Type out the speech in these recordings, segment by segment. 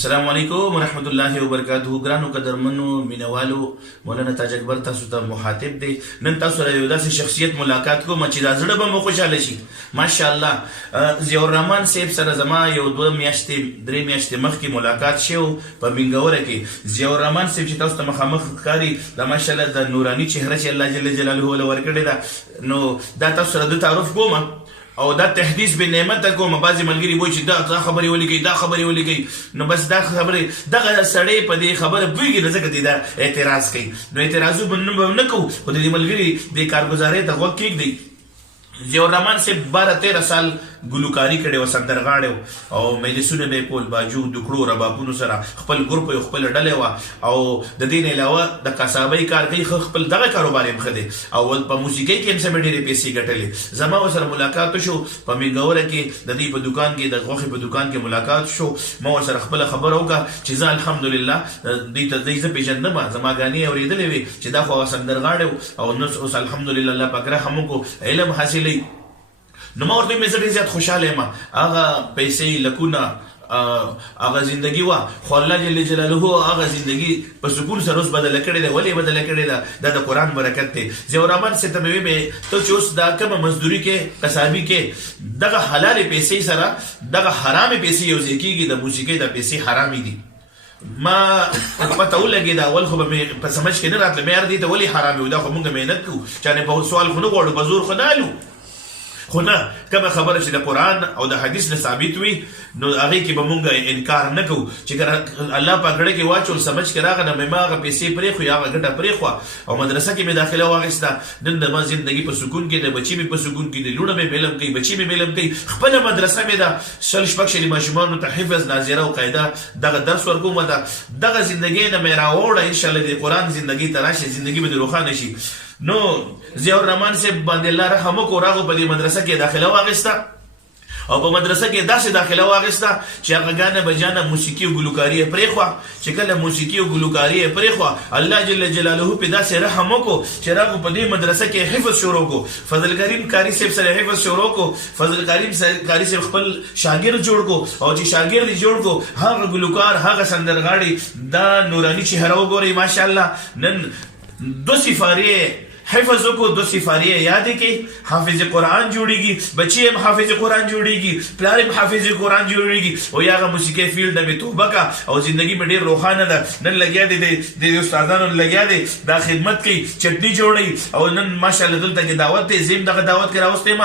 السلام علیکم ورحمت الله وبرکاته. ګرانو قدرمنو مینوالو، مولانا تاج اکبر تاسو ته مخاطب دی. نن تاسو سره یو داسې شخصیت ملاقات کوم چې دا زړه به مو خوشاله شي. ماشاءالله ضیاء الرحمن صاحب سره زما یو 2 میاشتې 3 میاشتې مخکې ملاقات شو په بنګوره کې. ضیاء الرحمن صاحب چې تاسو ته مخامخ ښکاري دا ماشاءالله د نوراني چهره چې الله جل جلاله له ورکړې ده، نو دا تاسو سره د تعارف کوم او دا تحدیث به نعمت کوم. بعضی ملګری وایي چې دا خبرې ولیکي دا خبرې ولیکي، نو بس دا خبرې دغه سړی په دې خبره پوهېږي، نو ځکه دې دا اعتراض کوي. نو اعتراضو به نه کوو، خو د دې ملګري دې کارګزارۍ ته غوږ کېږدئ. ضیاء الرحمن صاحب 12-13 سال ګلوکاري کړې وه، سندرغاړی او مجلسونه به یې کول، باجو دکړو ربابونو سره خپل ګروپ یې خپله ډلې وه، او د دې نه علاوه د قصابۍ کار کوي، خپل دغه کاروبار یې ښه دی، او په موسیقۍ کې هم څه مې ډېرې پیسې ګټلې. زما ورسره ملاقات شو په میګوره کې، د دې په دوکان کې د غوښې په دوکان کې ملاقات شو. ما ورسره خپله خبره وکړه چې زه الحمدلله دوی ته زه پېژندم، زما ګانې اورېدلې وې چې دا خو هغه سندرغاړی و، او اوس الحمدلله الله پاک رحم وکړو، علم حاصلوي. نو ما ورته مې زه ډېر زیات خوشحاله یم. هغه پیسې لکونه هغه زندگی وه، خو الله جل جلاله هغه زندگی په سکون سره اوس بدله کړې ده. ولې بدله کړې ده؟ دا د قرآن برکت دی. ضیاء الرحمن صاحب ته مې ویې ته چې اوس دا کومه مزدوري کې قصابي کې دغه حلالې پیسې سره دغه حرامې پیسې یو ځای کېږي، د موسیقۍ د پیسې حرامې دي. ما پته ولګېده، اول خو به مې په سمجھ کې نه راتله، مې یار دې ته ولې حرامې وو؟ دا خو مونږ محنت کوو، چانې په سوال خو نه غواړو، په زور خو نه الو. خو نه، کومه خبره چې د قرآن او د حدیث نه ثابت وي نو هغې کې به مونږ انکار نه کوو. چې که الله په ګړه کې واچول سمجھ کې راغله، نو مې ما هغه پیسې پرېښوې، هغه ګټه پرېښوه، او مدرسه کې مې داخله واخېسته. نن د ما زندګي په سکون کې ده، بچي مې په سکون کې دي، لوڼه مې علم کوي، بچي مې علم کوي، خپله مدرسه مې ده، 6 ماشومانو ته حفظ، ناظره او قاعده دغه درس ورکوم. دغه زندګۍ نه مې راوړه، انشاءالله د قرآن زندګۍ ته راشي، زندګي به دې روښانه شي. نو ضیاء الرحمن صاحب باندې الله رحم وکړو، راغو په دې مدرسه کې داخله واخېسته، او په مدرسه کې داسې داخله واخېسته چې هغه ګانه بجانه موسیقي او ګلوکاري یې پرېښوه. چې کله موسیقي او ګلوکاري یې پرېښوه، الله جل جلاله پې داسې رحم وکړو چې راغو په دې مدرسه کې حفظ شروع کړو. فضل کریم قاري صاحب سره حفظ شروع کړو. فضل کریم قاري صاحب خپل شاګرد جوړ کړو، او چې شاګرد یې جوړ کړو، هغه ګلوکار هغه سندرغاړي دا نوراني چهره وګورئ. ماشاءالله نن 2 سفارې حفظ وکړو، 2 سفارې یادې کې حافظ قرآن جوړېږي، بچی هم حافظ قرآن جوړېږي، پلار هم حافظ قرآن جوړېږي، او یا هغه موسیقۍ فیلډ نه مې توبه کړه، او زندګي مې ډېر روښانه ده. نن لګیا دی د استادانو لګیا دی، دا خدمت کوي، چټني جوړوي، او نن ماشاءالله دلته کې دعوت دی، زه هم دغه دعوت کې راوستی یم.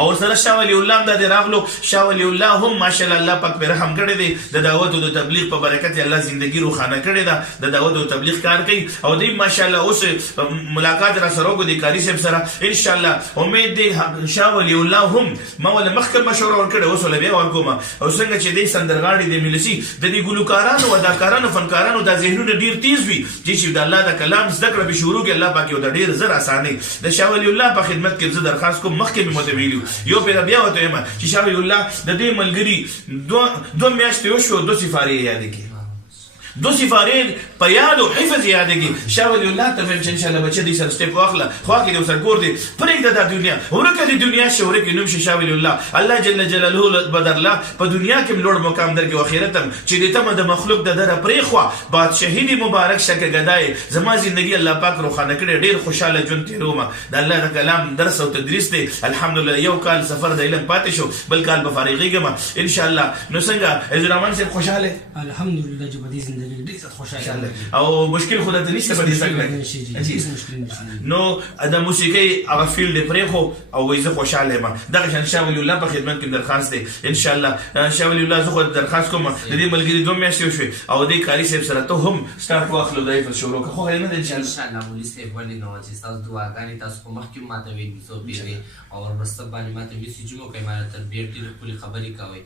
او سره شاه ولی الله هم دا دی راغلو. شاه ولی الله هم ماشاءالله الله پاک پې رحم کړی دی، د دعوت او د تبلیغ په برکت یې الله زندګي روښانه کړې ده، د دعوت او تبلیغ کار کوي. او دوی ماشاءالله اوس ملاقات را سره وکړو د قاري صاحب سره، انشاءالله امید دی شاه ولی الله هم ما ولې مخکې مشوره ورکړې، اوس ولې بیا ورکوم. او څنګه چې دی سندرغاړي دی ملسي د دې ګلوکارانو اداکارانو فنکارانو دا ذهنونه ډېر تیز وي چې د الله د کلام زده کړه به شروع کړي، الله پاک یو د ډېر زر اسانۍ د شاه ولی الله په خدمت کې زه درخواست کوم. مخکې مې مته ویلي یو پیره بیا وته یم چې شاه ولی الله د دې ملګري 2 میاشتې وشو، 2 سفارې یادې کې 2 سفارې په یاد او حفظ یادې کې. شاه ولی الله ته ویل چې انشاءالله بچه دې سره سټیپ واخله، خوا کې دې ورسره کور دی، پرېږده دا دنیا، ورکه دې دنیا شهره کې نوم شي. شاه ولی الله الله جل جلاله بدرله په دنیا کې لوړ مقام درکې، او آخرت هم چې دې تمه د مخلوق د دره پرېښوه، بادشاهي دې مبارک شه که ګدای. زما زندګي الله پاک روښانه کړې، ډېر خوشحاله ژوند تېروم. د الله د کلام درس او تدریس دی، الحمدلله. یو کال سفر د علم پاتې شو، بل کال به فارغېږم انشاءالله. نو څنګه عزیز الرحمن صاحب خوشحاله؟ الحمدلله چې په دې زندګي ډېر خوشاله او مشکل خو درته نشته په دې سره. نو د موسیقۍ هغه فیلډ یې پرېښو، او وایي زه خوشحاله یم. دغه شان شاه ولی الله په خدمت کې درخواست دی انشاءالله. شاه ولی الله زه خو درخواست کوم د دې ملګري 2 میاشتې وشوې، او دې قاري صاحب سره ته هم سټارټ واخلو، د حفظ شروع کړه. خو نه ده انشاءالله مولوي صاحب ولې نو چې تاسو دعاګانې تاسو خو مخکې ماته ویلي څو پیرې او ورسته باندې ماته میسیجونه کوي، ماته تربیت ډېرې ښکلې خبرې کوئ.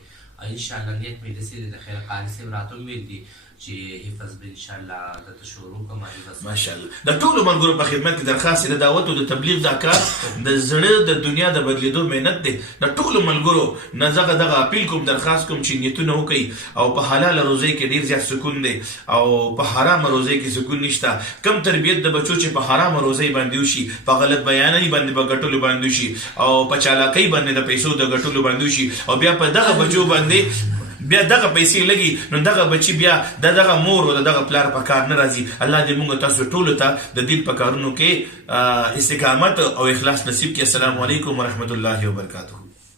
انشاءالله نیت مې داسې دی د خیر قاري صاحب راته ویل دي چې حفظ به انشاءالله دلته شروع کوم. ماشاءالله د ټولو ملګرو په خدمت کې درخواست د دعوت او د تبلیغ دا کار د زړه د دنیا د بدلیدو محنت دی. د ټولو ملګرو نه دغه اپیل کوم، درخواست کوم چې نیتونه وکړي، او په حلال روزۍ کې ډېر زیات سکون دی، او په حرام روزۍ کې سکون نشته. کم تربیت د بچو چې په حرام روزۍ باندې وشي، په غلط بیانۍ باندې په ګټلو باندې وشي، او په چالاکۍ باندې د پیسو د ګټلو باندې وشي، او بیا په دغه بچو باندې بیا دغه پیسې لګي نو دغه بچي بیا دغه مور او دغه پلار په کار نه راځي. الله دې موږ تاسو ټول ته د دین په کارونو کې استقامت او اخلاص نصیب کړي. السلام علیکم ورحمت الله وبرکاته.